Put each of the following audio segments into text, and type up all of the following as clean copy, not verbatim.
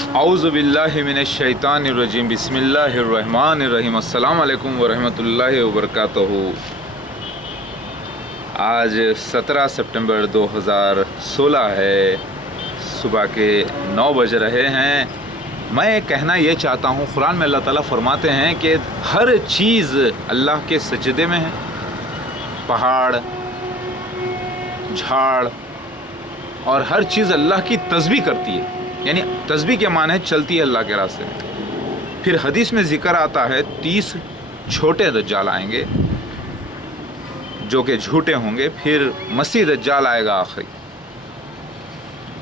اعوذ باللہ من الشیطان الرجیم بسم اللہ الرحمن الرحیم السلام علیکم ورحمۃ اللہ وبرکاتہ۔ آج 17 سپٹمبر 2016 ہے، صبح کے 9 بج رہے ہیں۔ میں کہنا یہ چاہتا ہوں، قرآن میں اللہ تعالیٰ فرماتے ہیں کہ ہر چیز اللہ کے سجدے میں ہے، پہاڑ، جھاڑ اور ہر چیز اللہ کی تسبیح کرتی ہے، یعنی تسبیح کے معنی ہے چلتی ہے اللہ کے راستے میں۔ پھر حدیث میں ذکر آتا ہے 30 چھوٹے دجال آئیں گے جو کہ جھوٹے ہوں گے، پھر مسیح دجال آئے گا آخری،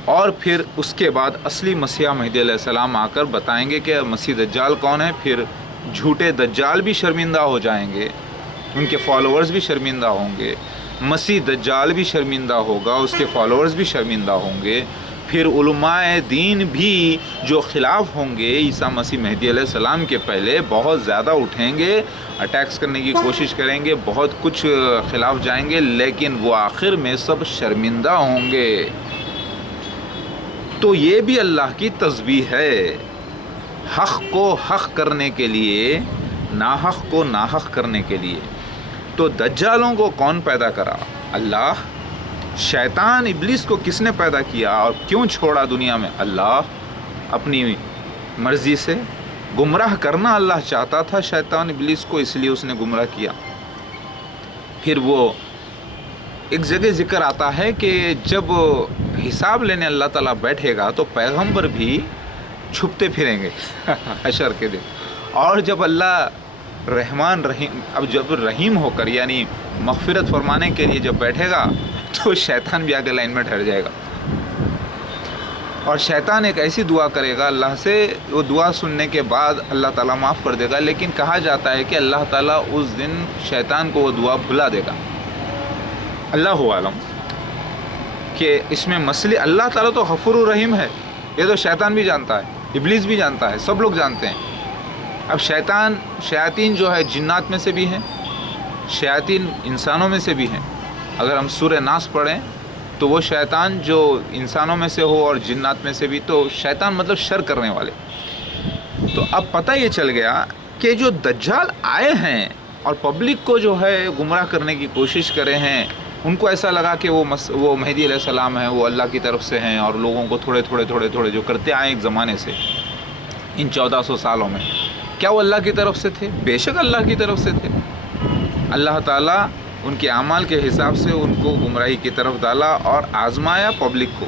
اور پھر اس کے بعد اصلی مسیح مہدی علیہ السلام آ کر بتائیں گے کہ مسیح دجال کون ہے۔ پھر جھوٹے دجال بھی شرمندہ ہو جائیں گے، ان کے فالوورز بھی شرمندہ ہوں گے، مسیح دجال بھی شرمندہ ہوگا، اس کے فالوورز بھی شرمندہ ہوں گے۔ پھر علماء دین بھی جو خلاف ہوں گے عیسیٰ مسیح مہدی علیہ السلام کے پہلے، بہت زیادہ اٹھیں گے، اٹیکس کرنے کی کوشش کریں گے، بہت کچھ خلاف جائیں گے، لیکن وہ آخر میں سب شرمندہ ہوں گے۔ تو یہ بھی اللہ کی تسبیح ہے، حق کو حق کرنے کے لیے، ناحق کو ناحق کرنے کے لیے۔ تو دجالوں کو کون پیدا کرا؟ اللہ۔ شیطان ابلیس کو کس نے پیدا کیا اور کیوں چھوڑا دنیا میں؟ اللہ اپنی مرضی سے۔ گمراہ کرنا اللہ چاہتا تھا شیطان ابلیس کو، اس لیے اس نے گمراہ کیا۔ پھر وہ ایک جگہ ذکر آتا ہے کہ جب حساب لینے اللہ تعالیٰ بیٹھے گا تو پیغمبر بھی چھپتے پھریں گے حشر کے دن، اور جب اللہ رحمان رحیم، اب جب رحیم ہو کر یعنی مغفرت فرمانے کے لیے جب بیٹھے گا تو شیطان بھی آگے لائن میں ٹھہر جائے گا، اور شیطان ایک ایسی دعا کرے گا اللہ سے، وہ دعا سننے کے بعد اللہ تعالیٰ معاف کر دے گا، لیکن کہا جاتا ہے کہ اللہ تعالیٰ اس دن شیطان کو وہ دعا بھلا دے گا۔ اللہ عالم کہ اس میں مسئلے، اللہ تعالیٰ تو غفور الرحیم ہے، یہ تو شیطان بھی جانتا ہے، ابلیس بھی جانتا ہے، سب لوگ جانتے ہیں۔ اب شیاطین جو ہے جنات میں سے بھی ہیں، شیاطین انسانوں میں سے بھی ہیں۔ اگر ہم سورہ ناس پڑھیں تو وہ شیطان جو انسانوں میں سے ہو اور جنات میں سے بھی، تو شیطان مطلب شر کرنے والے۔ تو اب پتہ یہ چل گیا کہ جو دجال آئے ہیں اور پبلک کو جو ہے گمراہ کرنے کی کوشش کرے ہیں، ان کو ایسا لگا کہ وہ مہدی علیہ السلام ہیں، وہ اللہ کی طرف سے ہیں، اور لوگوں کو تھوڑے جو کرتے آئے ایک زمانے سے ان 1400 سالوں میں، کیا وہ اللہ کی طرف سے تھے؟ بے شک اللہ کی طرف سے تھے۔ اللہ تعالیٰ ان کے اعمال کے حساب سے ان کو گمراہی کی طرف ڈالا اور آزمایا پبلک کو۔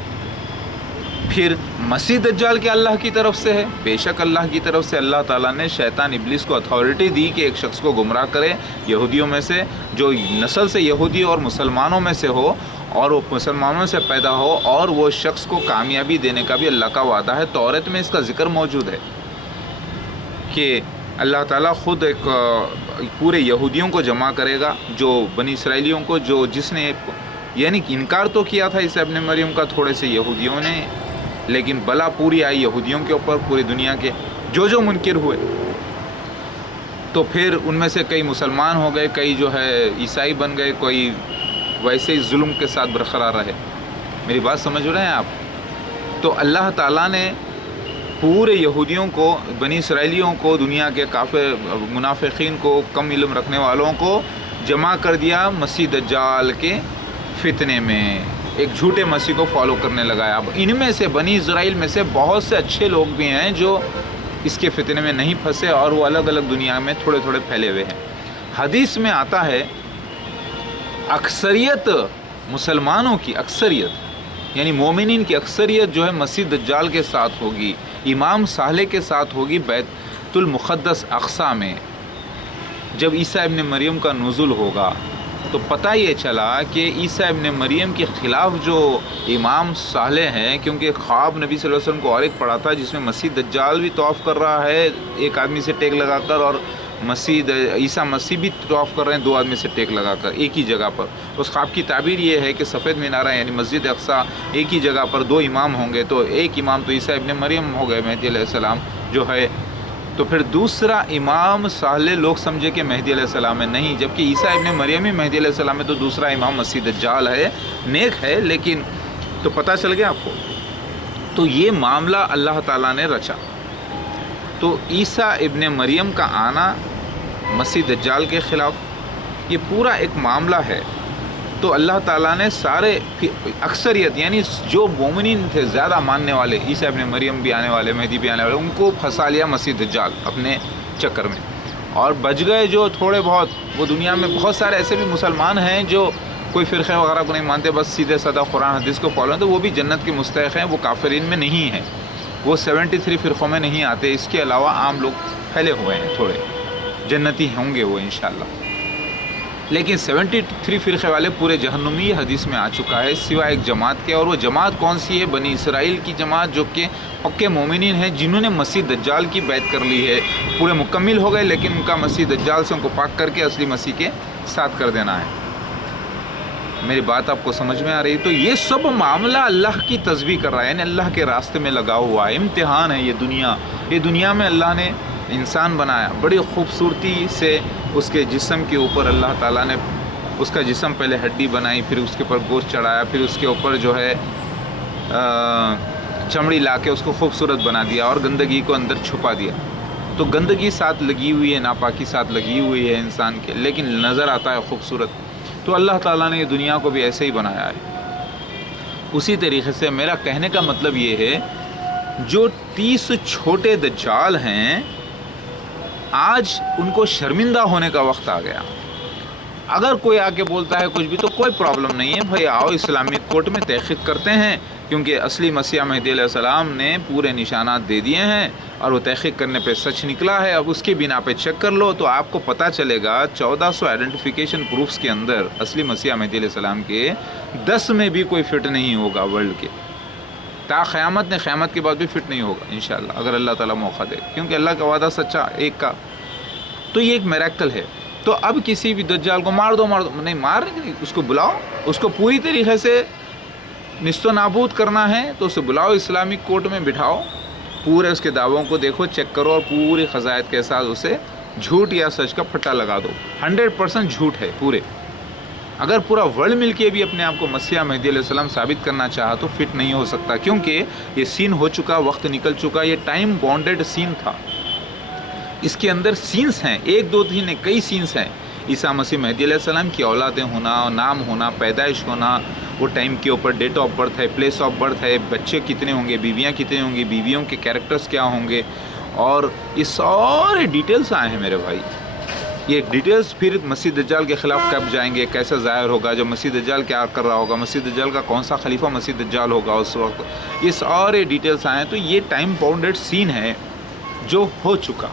پھر مسیح دجال کے اللہ کی طرف سے ہے، بے شک اللہ کی طرف سے اللہ تعالیٰ نے شیطان ابلیس کو اتھارٹی دی کہ ایک شخص کو گمراہ کرے یہودیوں میں سے، جو نسل سے یہودی اور مسلمانوں میں سے ہو، اور وہ مسلمانوں سے پیدا ہو، اور وہ شخص کو کامیابی دینے کا بھی اللہ کا وعدہ ہے۔ تورات میں اس کا ذکر موجود ہے کہ اللہ تعالیٰ خود ایک پورے یہودیوں کو جمع کرے گا، جو بنی اسرائیلیوں کو، جس نے یعنی انکار تو کیا تھا عیسیٰ ابن مریم کا تھوڑے سے یہودیوں نے، لیکن بلا پوری آئی یہودیوں کے اوپر، پوری دنیا کے جو منکر ہوئے، تو پھر ان میں سے کئی مسلمان ہو گئے، کئی جو ہے عیسائی بن گئے، کوئی ویسے ہی ظلم کے ساتھ برقرار رہے۔ میری بات سمجھ رہے ہیں آپ؟ تو اللہ تعالیٰ نے پورے یہودیوں کو، بنی اسرائیلیوں کو، دنیا کے کافر منافقین کو، کم علم رکھنے والوں کو جمع کر دیا مسیح دجال کے فتنے میں، ایک جھوٹے مسیح کو فالو کرنے لگایا۔ اب ان میں سے بنی اسرائیل میں سے بہت سے اچھے لوگ بھی ہیں جو اس کے فتنے میں نہیں پھنسے، اور وہ الگ الگ دنیا میں تھوڑے پھیلے ہوئے ہیں۔ حدیث میں آتا ہے اکثریت مسلمانوں کی، اکثریت یعنی مومنین کی اکثریت جو ہے مسیح دجال کے ساتھ ہوگی، امام صالح کے ساتھ ہوگی بیت المقدس اقصی میں۔ جب عیسیٰ ابن مریم کا نزول ہوگا تو پتہ یہ چلا کہ عیسیٰ ابن مریم کے خلاف جو امام صالح ہیں، کیونکہ خواب نبی صلی اللہ علیہ وسلم کو اور ایک پڑا تھا جس میں مسیح دجال بھی طواف کر رہا ہے ایک آدمی سے ٹیک لگا کر، اور عیسیٰ مسیح بھی طواف کر رہے ہیں 2 آدمی سے ٹیک لگا کر ایک ہی جگہ پر۔ اس خواب کی تعبیر یہ ہے کہ سفید مینارہ یعنی مسجد اقصی ایک ہی جگہ پر 2 امام ہوں گے، تو ایک امام تو عیسیٰ ابن مریم ہو گئے مہدی علیہ السلام جو ہے، تو پھر دوسرا امام صالح لوگ سمجھے کہ مہدی علیہ السلام ہے، نہیں، جبکہ عیسیٰ ابن مریم ہی مہدی علیہ السلام ہے، تو دوسرا امام مسیح دجال ہے، نیک ہے، لیکن تو پتہ چل گیا آپ کو۔ تو یہ معاملہ اللہ تعالیٰ نے رچا. تو عیسیٰ ابن مریم کا آنا مسیح دجال کے خلاف یہ پورا ایک معاملہ ہے. تو اللہ تعالیٰ نے سارے اکثریت یعنی جو مومنین تھے زیادہ ماننے والے، عیسیٰ ابن مریم بھی آنے والے، مہدی بھی آنے والے، ان کو پھنسا لیا مسیح دجال اپنے چکر میں، اور بچ گئے جو تھوڑے بہت. وہ دنیا میں بہت سارے ایسے بھی مسلمان ہیں جو کوئی فرقے وغیرہ کو نہیں مانتے، بس سیدھے سادہ قرآن حدیث کو فالو ہیں، تو وہ بھی جنت کے مستحق ہیں، وہ کافرین میں نہیں ہیں، وہ 73 فرقوں میں نہیں آتے. اس کے علاوہ عام لوگ پھیلے ہوئے ہیں، تھوڑے جنتی ہوں گے وہ انشاءاللہ. لیکن 73 فرقے والے پورے جہنمی، یہ حدیث میں آ چکا ہے، سوائے ایک جماعت کے. اور وہ جماعت کون سی ہے؟ بنی اسرائیل کی جماعت، جو کہ پکے مومنین ہیں، جنہوں نے مسیح دجال کی بیعت کر لی ہے. پورے مکمل ہو گئے، لیکن ان کا مسیح دجال سے ان کو پاک کر کے اصلی مسیح کے ساتھ کر دینا ہے. میری بات آپ کو سمجھ میں آ رہی ہے؟ تو یہ سب معاملہ اللہ کی تسبیح کر رہا ہے، یعنی اللہ کے راستے میں لگا ہوا ہے. امتحان ہے یہ دنیا. یہ دنیا میں اللہ نے انسان بنایا بڑی خوبصورتی سے، اس کے جسم کے اوپر اللہ تعالیٰ نے اس کا جسم پہلے ہڈی بنائی، پھر اس کے اوپر گوشت چڑھایا، پھر اس کے اوپر جو ہے چمڑی لا کے اس کو خوبصورت بنا دیا، اور گندگی کو اندر چھپا دیا. تو گندگی ساتھ لگی ہوئی ہے، ناپاکی ساتھ لگی ہوئی ہے انسان کے، لیکن نظر آتا ہے خوبصورت. تو اللہ تعالیٰ نے یہ دنیا کو بھی ایسے ہی بنایا ہے. اسی طریقے سے میرا کہنے کا مطلب یہ ہے، جو 30 چھوٹے دجال ہیں، آج ان کو شرمندہ ہونے کا وقت آ گیا. اگر کوئی آ کے بولتا ہے کچھ بھی تو کوئی پرابلم نہیں ہے بھائی، آؤ اسلامک کورٹ میں تحقیق کرتے ہیں، کیونکہ اصلی مسیح مہدی علیہ السلام نے پورے نشانات دے دیے ہیں، اور وہ تحقیق کرنے پہ سچ نکلا ہے. اب اس کی بنا پہ چیک کر لو تو آپ کو پتہ چلے گا 1400 آئیڈینٹیفیکیشن پروفس کے اندر اصلی مسیح مہدی علیہ السلام کے 10 میں بھی کوئی فٹ نہیں ہوگا ورلڈ کے. تا قیامت کے بعد بھی فٹ نہیں ہوگا انشاءاللہ، اگر اللہ تعالیٰ موقع دے، کیونکہ اللہ کا وعدہ سچا ایک کا. تو یہ ایک میریکل ہے. تو اب کسی بھی دجال کو مار دو نہیں، مار نہیں، اس کو بلاؤ، اس کو پوری طریقے سے نست و نابود کرنا ہے تو اسے بلاؤ، اسلامک کورٹ میں بٹھاؤ، پورے اس کے دعووں کو دیکھو، چیک کرو، اور پوری قضاوت کے ساتھ اسے جھوٹ یا سچ کا پھٹا لگا دو. 100% جھوٹ ہے پورے. اگر پورا ورلڈ مل کے بھی اپنے آپ کو مسیح مہدی علیہ السلام ثابت کرنا چاہا تو فٹ نہیں ہو سکتا، کیونکہ یہ سین ہو چکا، وقت نکل چکا. یہ ٹائم بانڈڈ سین تھا. اس کے اندر سینس ہیں، 1 2 3 کئی سینس ہیں. عیسیٰ مسیح مہدی علیہ السلام کی اولادیں ہونا، نام ہونا، پیدائش ہونا، وہ ٹائم کے اوپر ڈیٹ آف برتھ ہے، پلیس آف برتھ ہے، بچے کتنے ہوں گے، بیویاں کتنے ہوں گی، بیویوں کے کیریکٹرز کیا ہوں گے، اور یہ سارے ڈیٹیلز آئے ہیں میرے بھائی. یہ ڈیٹیلز پھر مسیح دجال کے خلاف کب جائیں گے، کیسا ظاہر ہوگا، جو مسیح دجال کیا کر رہا ہوگا، مسیح دجال کا کون سا خلیفہ مسیح دجال ہوگا اس وقت، یہ سارے ڈیٹیلز آئے ہیں. تو یہ ٹائم باؤنڈڈ سین ہے جو ہو چکا.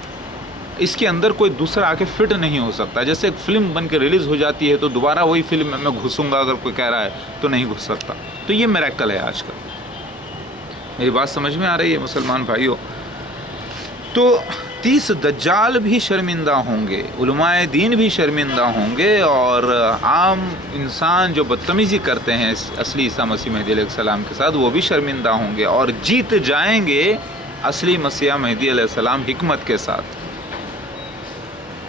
اس کے اندر کوئی دوسرا آ کے فٹ نہیں ہو سکتا. جیسے ایک فلم بن کے ریلیز ہو جاتی ہے تو دوبارہ وہی فلم میں گھسوں گا اگر کوئی کہہ رہا ہے تو نہیں گھس سکتا. تو یہ میریکل ہے آج کل. میری بات سمجھ میں آ رہی ہے مسلمان بھائیوں؟ تو 30 دجال بھی شرمندہ ہوں گے، علماء دین بھی شرمندہ ہوں گے، اور عام انسان جو بدتمیزی کرتے ہیں اصلی عیسیٰ مسیح مہدی علیہ السلام کے ساتھ وہ بھی شرمندہ ہوں گے، اور جیت جائیں گے اصلی مسیح مہدی علیہ السلام حکمت کے ساتھ.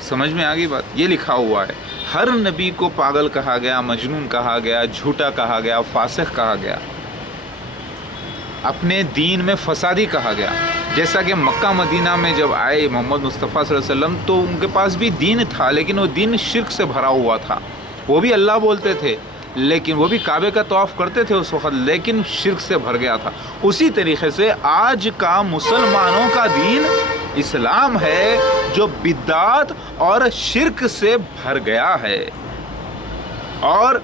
سمجھ میں آ گئی بات؟ یہ لکھا ہوا ہے. ہر نبی کو پاگل کہا گیا، مجنون کہا گیا، جھوٹا کہا گیا، فاسق کہا گیا، اپنے دین میں فسادی کہا گیا. جیسا کہ مکہ مدینہ میں جب آئے محمد مصطفیٰ صلی اللہ علیہ وسلم تو ان کے پاس بھی دین تھا، لیکن وہ دین شرک سے بھرا ہوا تھا. وہ بھی اللہ بولتے تھے، لیکن وہ بھی کعبے کا طواف کرتے تھے اس وقت، لیکن شرک سے بھر گیا تھا. اسی طریقے سے آج کا مسلمانوں کا دین اسلام ہے جو بدعت اور شرک سے بھر گیا ہے، اور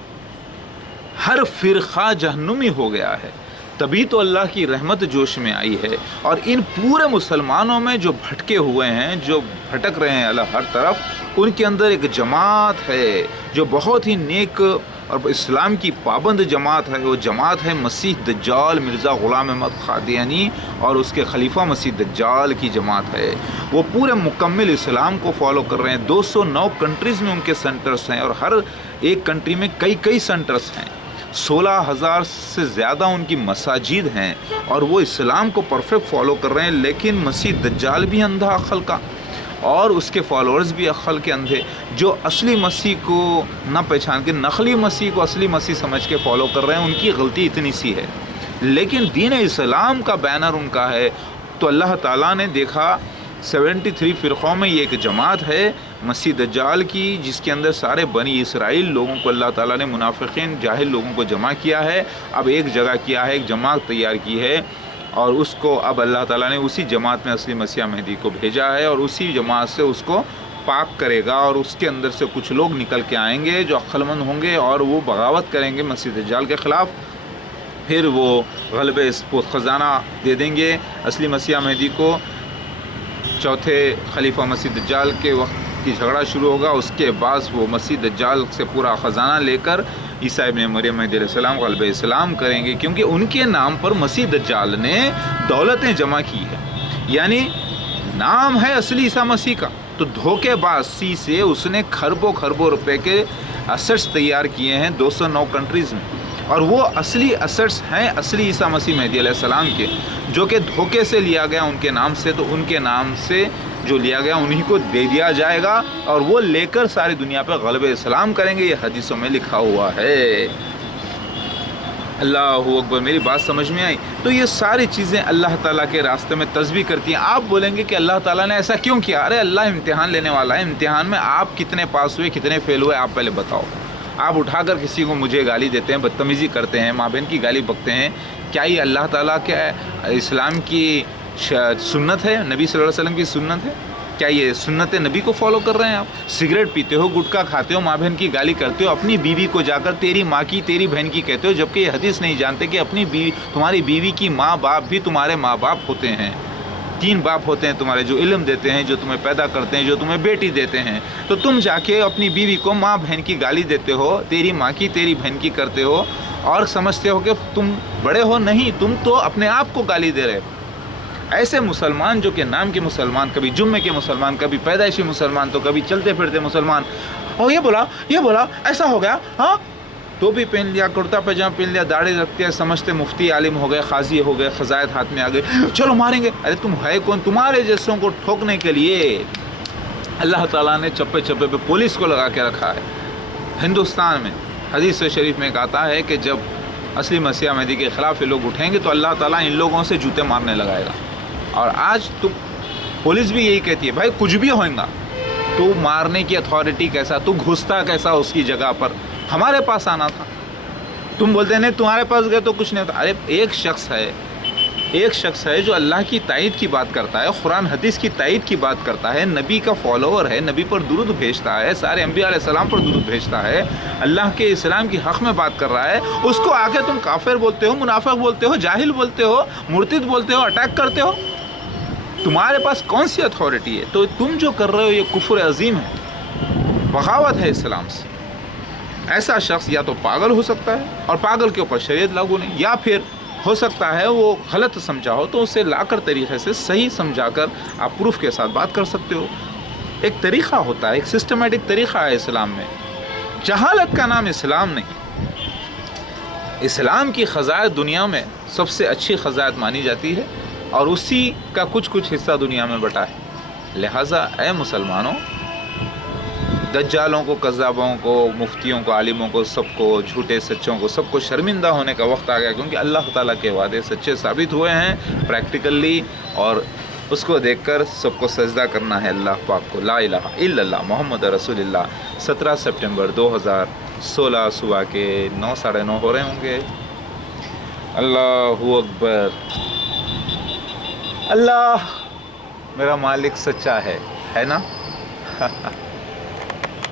ہر فرقہ جہنمی ہو گیا ہے. تبھی تو اللہ کی رحمت جوش میں آئی ہے. اور ان پورے مسلمانوں میں جو بھٹکے ہوئے ہیں، جو بھٹک رہے ہیں اللہ ہر طرف، ان کے اندر ایک جماعت ہے جو بہت ہی نیک اور اسلام کی پابند جماعت ہے. وہ جماعت ہے مسیح دجال مرزا غلام احمد قادیانی اور اس کے خلیفہ مسیح دجال کی جماعت ہے. وہ پورے مکمل اسلام کو فالو کر رہے ہیں. 209 کنٹریز میں ان کے سینٹرز ہیں، اور ہر ایک کنٹری میں کئی سینٹرز ہیں. 16,000 سے زیادہ ان کی مساجد ہیں، اور وہ اسلام کو پرفیکٹ فالو کر رہے ہیں. لیکن مسیح دجال بھی اندھا عقل کا، اور اس کے فالوورز بھی عقل کے اندھے، جو اصلی مسیح کو نہ پہچان کے نقلی مسیح کو اصلی مسیح سمجھ کے فالو کر رہے ہیں. ان کی غلطی اتنی سی ہے، لیکن دین اسلام کا بینر ان کا ہے. تو اللہ تعالیٰ نے دیکھا 73 فرقوں میں یہ ایک جماعت ہے مسیح دجال کی، جس کے اندر سارے بنی اسرائیل لوگوں کو اللہ تعالیٰ نے منافقین جاہل لوگوں کو جمع کیا ہے. اب ایک جگہ کیا ہے، ایک جماعت تیار کی ہے، اور اس کو اب اللہ تعالیٰ نے اسی جماعت میں اصلی مسیح مہدی کو بھیجا ہے، اور اسی جماعت سے اس کو پاک کرے گا، اور اس کے اندر سے کچھ لوگ نکل کے آئیں گے جو عقل مند ہوں گے، اور وہ بغاوت کریں گے مسیح دجال کے خلاف. پھر وہ غلبے خزانہ دے دیں گے اصلی مسیح مہدی کو. چوتھے خلیفہ مسیح دجال کے وقت کی جھگڑا شروع ہوگا، اس کے بعد وہ مسیح دجال سے پورا خزانہ لے کر عیسیٰ ابن مریم علیہ السلام غلبہ اسلام کریں گے، کیونکہ ان کے نام پر مسیح دجال نے دولتیں جمع کی ہے. یعنی نام ہے اصلی عیسیٰ مسیح کا، تو دھوکے باز سے اس نے کھربوں روپے کے اسٹس تیار کیے ہیں 209 کنٹریز میں، اور وہ اصلی اسٹس ہیں اصلی عیسیٰ مسیح مہدی علیہ السلام کے، جو کہ دھوکے سے لیا گیا ان کے نام سے. تو ان کے نام سے جو لیا گیا انہی کو دے دیا جائے گا، اور وہ لے کر ساری دنیا پہ غلبہ اسلام کریں گے. یہ حدیثوں میں لکھا ہوا ہے. اللہ اکبر. میری بات سمجھ میں آئی؟ تو یہ ساری چیزیں اللہ تعالیٰ کے راستے میں تسبیح کرتی ہیں. آپ بولیں گے کہ اللہ تعالیٰ نے ایسا کیوں کیا؟ ارے اللہ امتحان لینے والا ہے. امتحان میں آپ کتنے پاس ہوئے کتنے فیل ہوئے آپ پہلے بتاؤ. آپ اٹھا کر کسی کو مجھے گالی دیتے ہیں، بدتمیزی کرتے ہیں، ماں بہن کی گالی بکتے ہیں، کیا یہ اللہ تعالیٰ کے اسلام کی سنت ہے؟ نبی صلی اللہ علیہ وسلم کی سنت ہے؟ کیا یہ سنت نبی کو فالو کر رہے ہیں آپ؟ سگریٹ پیتے ہو، گٹکا کھاتے ہو، ماں بہن کی گالی کرتے ہو، اپنی بیوی کو جا کر تیری ماں کی تیری بہن کی کہتے ہو، جبکہ یہ حدیث نہیں جانتے کہ اپنی بیوی تمہاری بیوی کی ماں باپ بھی تمہارے ماں باپ ہوتے ہیں. 3 باپ ہوتے ہیں تمہارے، جو علم دیتے ہیں، جو تمہیں پیدا کرتے ہیں، جو تمہیں بیٹی دیتے ہیں. تو تم جا کے اپنی بیوی کو ماں بہن کی گالی دیتے ہو، تیری ماں کی تیری بہن کی کرتے ہو، اور سمجھتے ہو کہ تم بڑے ہو. نہیں، تم تو اپنے آپ کو گالی دے رہے ہو. ایسے مسلمان جو کہ نام کے مسلمان، کبھی جمعے کے مسلمان، کبھی پیدائشی مسلمان، تو کبھی چلتے پھرتے مسلمان، اور یہ بولا ایسا ہو گیا، ہاں ٹوپی پہن لیا، کرتا پاجامہ پہن لیا، داڑھی رکھتے ہیں، سمجھتے مفتی عالم ہو گئے، قاضی ہو گئے، خزائن ہاتھ میں آ گئے، چلو ماریں گے. ارے تم ہے کون؟ تمہارے جیسوں کو ٹھوکنے کے لیے اللہ تعالیٰ نے چپے چپے پہ پولیس کو لگا کے رکھا ہے. ہندوستان میں حدیث شریف میں کہتا ہے کہ جب اصلی مسیح مہدی کے خلاف یہ لوگ اٹھیں گے تو اللہ تعالیٰ ان لوگوں سے جوتے مارنے لگائے گا. اور آج تو پولیس بھی یہی کہتی ہے، بھائی کچھ بھی ہوئے گا، تو مارنے کی اتھارٹی کیسا، تو گھستا کیسا اس کی جگہ پر؟ ہمارے پاس آنا تھا. تم بولتے ہیں نہیں تمہارے پاس گئے تو کچھ نہیں ہوتا. ارے ایک شخص ہے جو اللہ کی تائید کی بات کرتا ہے، قرآن حدیث کی تائید کی بات کرتا ہے، نبی کا فالوور ہے، نبی پر درود بھیجتا ہے، سارے انبیاء علیہ السلام پر درود بھیجتا ہے، اللہ کے اسلام کی حق میں بات کر رہا ہے. اس کو آ کے تم کافر بولتے ہو، منافق بولتے ہو، جاہل بولتے ہو، مرتد بولتے ہو، اٹیک کرتے ہو. تمہارے پاس کون سی اتھارٹی ہے؟ تو تم جو کر رہے ہو یہ کفر عظیم ہے، بغاوت ہے اسلام سے. ایسا شخص یا تو پاگل ہو سکتا ہے، اور پاگل کے اوپر شریعت لاگو نہیں، یا پھر ہو سکتا ہے وہ غلط سمجھا ہو، تو اسے لا کر طریقے سے صحیح سمجھا کر آپ پروف کے ساتھ بات کر سکتے ہو. ایک طریقہ ہوتا ہے، ایک سسٹمیٹک طریقہ ہے اسلام میں. جہالت کا نام اسلام نہیں. اسلام کی خزائن دنیا میں سب سے اچھی خزائن مانی جاتی ہے، اور اسی کا کچھ حصہ دنیا میں بٹا ہے. لہٰذا اے مسلمانوں، دجالوں کو، کذابوں کو، مفتیوں کو، عالموں کو، سب کو، جھوٹے سچوں کو، سب کو شرمندہ ہونے کا وقت آ گیا، کیونکہ اللہ تعالیٰ کے وعدے سچے ثابت ہوئے ہیں پریکٹیکلی، اور اس کو دیکھ کر سب کو سجدہ کرنا ہے اللہ پاک کو. لا الہ الا اللہ محمد رسول اللہ. 17 سپٹمبر 2016 صبح کے 9 ساڑھے 9 ہو رہے ہوں گے. اللہ اکبر. اللہ میرا مالک سچا ہے نا.